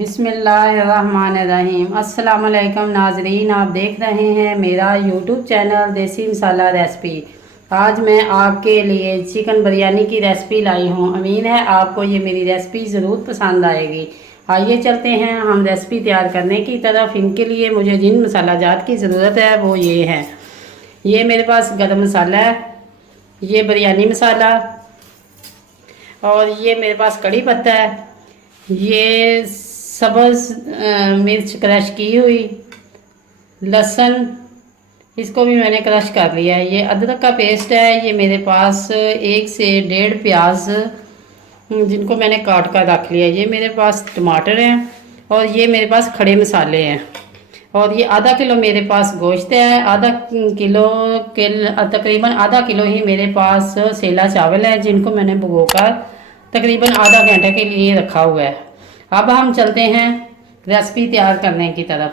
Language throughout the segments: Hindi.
बिस्मिल्लाहिर्रहमानिर्रहीम। अस्सलाम वालेकुम नाजरीन, आप देख रहे हैं मेरा यूट्यूब चैनल देसी मसाला रेसिपी। आज मैं आपके लिए चिकन बिरयानी की रेसिपी लाई हूँ। उम्मीद है आपको ये मेरी रेसिपी ज़रूर पसंद आएगी। आइए चलते हैं हम रेसिपी तैयार करने की तरफ। इनके लिए मुझे जिन मसाला जात की ज़रूरत है वो ये हैं। ये मेरे पास गरम मसाला है, ये बिरयानी मसाला, और ये मेरे पास कड़ी पत्ता है, ये सब्ज़ मिर्च क्रश की हुई, लहसुन इसको भी मैंने क्रश कर लिया है, ये अदरक का पेस्ट है, ये मेरे पास 1 से 1.5 प्याज जिनको मैंने काट कर रख लिया है, ये मेरे पास टमाटर हैं, और ये मेरे पास खड़े मसाले हैं, और ये आधा किलो मेरे पास गोश्त है। तकरीबन आधा किलो ही मेरे पास सेला चावल है जिनको मैंने भिगोकर तकरीबन आधा घंटे के लिए रखा हुआ है। अब हम चलते हैं रेसिपी तैयार करने की तरफ।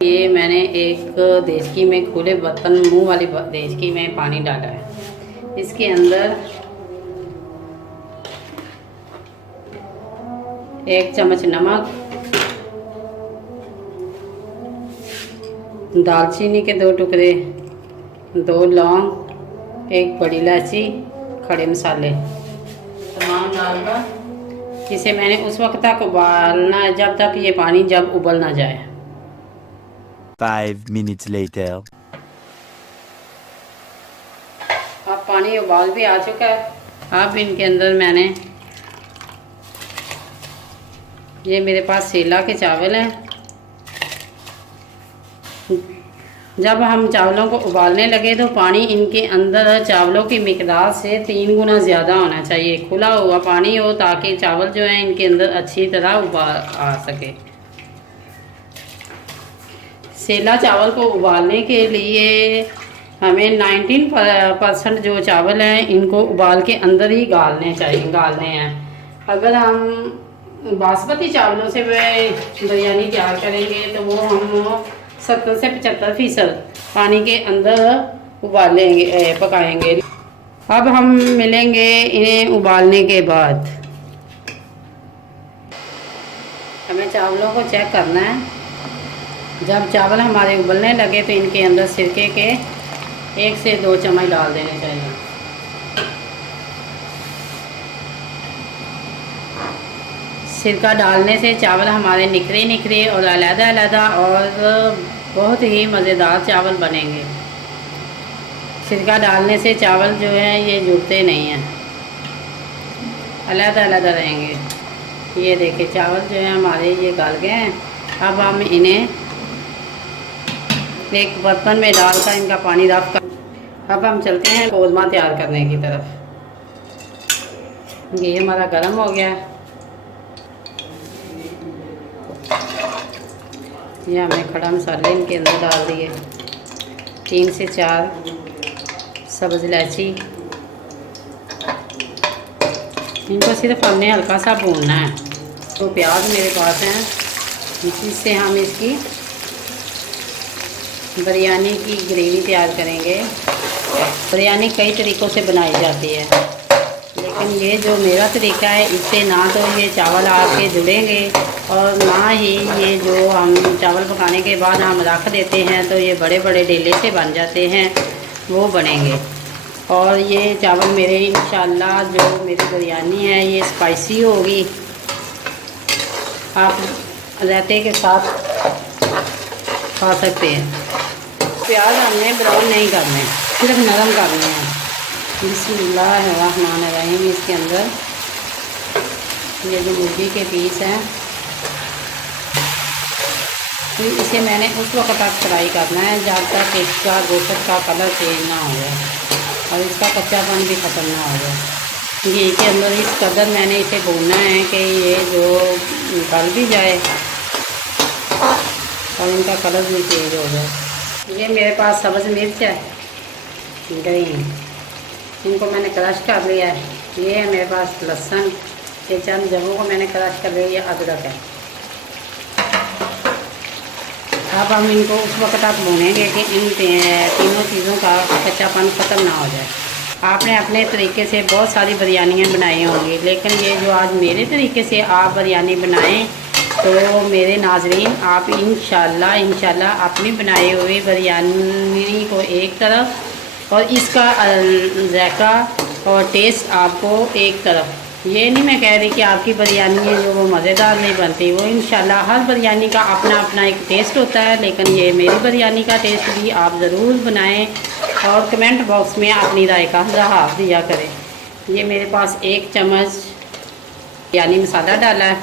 ये मैंने एक देचकी में, खुले बर्तन मुंह वाली देचकी में पानी डाला है। इसके अंदर 1 चम्मच नमक, दालचीनी के 2 टुकड़े, 2 लौंग, 1 बड़ी इलायची, खड़े मसाले तमाम डालकर इसे मैंने उस वक्त तक उबालना है जब तक ये पानी जब उबल ना जाए। 5 minutes later. अब पानी उबाल भी आ चुका है। अब इनके अंदर मैंने, ये मेरे पास सेला के चावल हैं। जब हम चावलों को उबालने लगे तो पानी इनके अंदर चावलों की मिकदार से 3 गुना ज़्यादा होना चाहिए। खुला हुआ पानी हो ताकि चावल जो है इनके अंदर अच्छी तरह उबाल आ सके। सेला चावल को उबालने के लिए हमें 19% जो चावल हैं इनको उबाल के अंदर ही गालने हैं। अगर हम बासमती चावलों से बिरयानी तैयार करेंगे तो वो हम 70 से 75% पानी के अंदर पकाएंगे। अब हम मिलेंगे इन्हें उबालने के बाद। हमें चावलों को चेक करना है। जब चावल हमारे उबलने लगे तो इनके अंदर सिरके के 1 से 2 चम्मच डाल देने चाहिए। सिरका डालने से चावल हमारे निखरे और अलग-अलग और बहुत ही मज़ेदार चावल बनेंगे। सिरका डालने से चावल जो है ये जुड़ते नहीं हैं, अलग-अलग रहेंगे। ये देखिए चावल जो है हमारे ये गल गए हैं। अब हम इन्हें एक बर्तन में डालकर इनका पानी रख कर अब हम चलते हैं कोरमा तैयार करने की तरफ। ये हमारा गर्म हो गया है। ये हमने खड़ा मसाले इनके अंदर डाल दिए, 3 से 4 सब्ज़ इलायची। इनको सिर्फ हमने हल्का सा भूनना है। तो प्याज मेरे पास हैं, जिससे हम इसकी बिरयानी की ग्रेवी तैयार करेंगे। बिरयानी कई तरीक़ों से बनाई जाती है, लेकिन ये जो मेरा तरीका है इससे ना तो ये चावल आपके जुड़ेंगे और ना ही ये जो हम चावल पकाने के बाद हम रख देते हैं तो ये बड़े बड़े डेले से बन जाते हैं, वो बनेंगे। और ये चावल मेरे इंशाल्लाह जो मेरी बिरयानी है ये स्पाइसी होगी। आप रायते के साथ खा सकते हैं। प्याज हमने ब्राउन नहीं करने, सिर्फ नरम करने हैं। बिस्मिल्लाहिर्रहमानिर्रहीम। इसके अंदर ये जो मुर्गी के पीस हैं तो इसे मैंने उस वक्त तक फ्राई करना है जब तक इसका गोश्त का कलर चेंज ना हो जाए और इसका कच्चापन भी ख़त्म ना हो जाए। घी के अंदर इस कदर मैंने इसे भूनना है कि ये जो गल भी जाए और इनका कलर भी चेंज हो जाए। ये मेरे पास सब्ज़ मिर्च है ग्रीन, इनको मैंने क्रश कर लिया है। ये है मेरे पास लहसुन, ये चंद जगहों को मैंने क्रश कर लिया। ये अदरक है। अब हम इनको उस वक्त तक भूनेंगे कि इन तीनों चीज़ों का कच्चापन ख़त्म ना हो जाए। आपने अपने तरीके से बहुत सारी बिरयानियाँ बनाई होंगी, लेकिन ये जो आज मेरे तरीके से आप बिरयानी बनाएं तो मेरे नाजरीन, आप इंशाल्लाह अपनी बनाई हुई बिरयानी को एक तरफ और इसका जायका और टेस्ट आपको एक तरफ। ये नहीं मैं कह रही कि आपकी बिरयानी है जो वो मज़ेदार नहीं बनती, वो इंशाल्लाह हर बिरयानी का अपना अपना एक टेस्ट होता है, लेकिन ये मेरी बिरयानी का टेस्ट भी आप ज़रूर बनाएं और कमेंट बॉक्स में अपनी राय का जवाब दिया करें। ये मेरे पास 1 चम्मच बिरयानी मसाला डाला है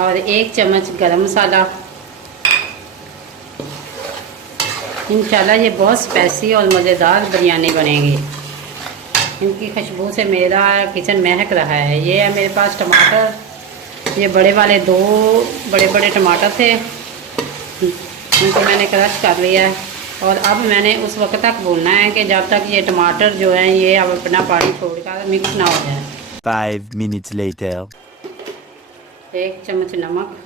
और 1 चम्मच गरम मसाला। इंशाल्लाह ये बहुत स्पाइसी और मज़ेदार बिरयानी बनेगी। इनकी खुशबू से मेरा किचन महक रहा है। ये है मेरे पास टमाटर, ये बड़े वाले 2 बड़े बड़े टमाटर थे, इनको मैंने क्रश कर लिया है और अब मैंने उस वक्त तक भूनना है कि जब तक ये टमाटर जो हैं ये अब अपना पानी छोड़कर मिक्स ना हो जाए। 5 minutes later. 1 चम्मच नमक,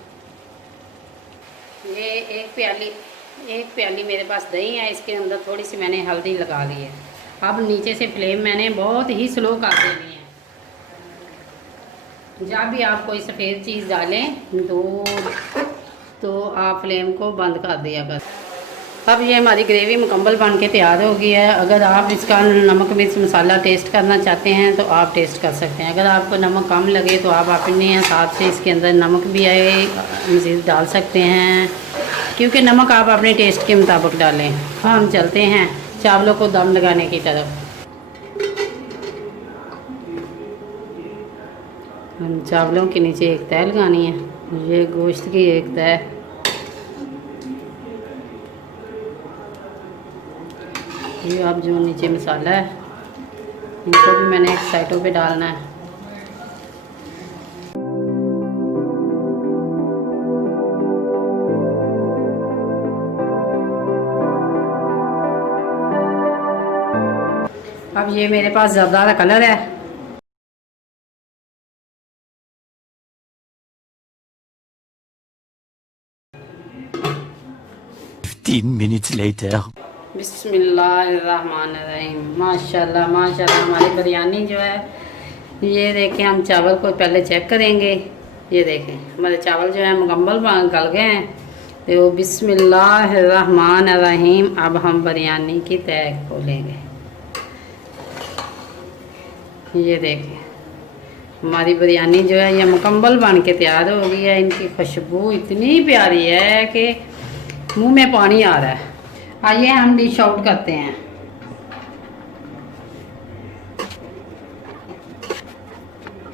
ये एक प्याली मेरे पास दही है, इसके अंदर थोड़ी सी मैंने हल्दी लगा ली है। अब नीचे से फ्लेम मैंने बहुत ही स्लो कर देनी है। जब भी आप कोई सफ़ेद चीज़ डालें तो आप फ्लेम को बंद कर दिया कर। अब ये हमारी ग्रेवी मुकम्मल बन के तैयार हो गई है। अगर आप इसका नमक मिर्च मसाला टेस्ट करना चाहते हैं तो आप टेस्ट कर सकते हैं। अगर आपको नमक कम लगे तो आप अपने हिसाब से इसके अंदर नमक भी मज़ीद डाल सकते हैं, क्योंकि नमक आप अपने टेस्ट के मुताबिक डालें। हम चलते हैं चावलों को दम लगाने की तरफ। हम चावलों के नीचे एक तह लगानी है, ये गोश्त की एक तह। ये अब जो नीचे मसाला है इनको भी मैंने एक साइडों पे डालना है। अब ये मेरे पास ज़रदार कलर है। minutes later. बिस्मिल्लाहिर्रहमानिर्रहीम। माशाल्लाह माशाल्लाह हमारी बिरयानी जो है, ये देखें। हम चावल को पहले चेक करेंगे। ये देखें हमारे चावल जो है मुकम्मल गल गए हैं। तो बिस्मिल्लाहिर्रहमानिर्रहीम। अब हम बिरयानी की तह खोलेंगे। ये देखें हमारी बिरयानी जो है ये मुकम्मल बन के तैयार हो गई है। इनकी खुशबू इतनी प्यारी है कि मुंह में पानी आ रहा है। आइए हम डिश आउट करते हैं।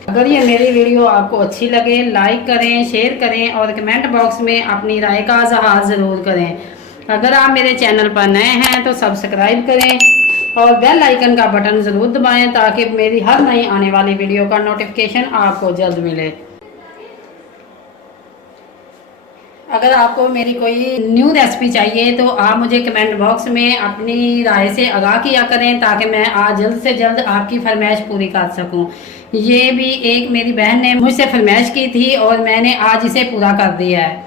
अगर ये मेरी वीडियो आपको अच्छी लगे लाइक करें, शेयर करें और कमेंट बॉक्स में अपनी राय का इज़हार ज़रूर करें। अगर आप मेरे चैनल पर नए हैं तो सब्सक्राइब करें और बेल आइकन का बटन ज़रूर दबाएं ताकि मेरी हर नई आने वाली वीडियो का नोटिफिकेशन आपको जल्द मिले। अगर आपको मेरी कोई न्यू रेसिपी चाहिए तो आप मुझे कमेंट बॉक्स में अपनी राय से आगाह किया करें ताकि मैं आज जल्द से जल्द आपकी फरमाइश पूरी कर सकूं। ये भी एक मेरी बहन ने मुझसे फरमाइश की थी और मैंने आज इसे पूरा कर दिया है।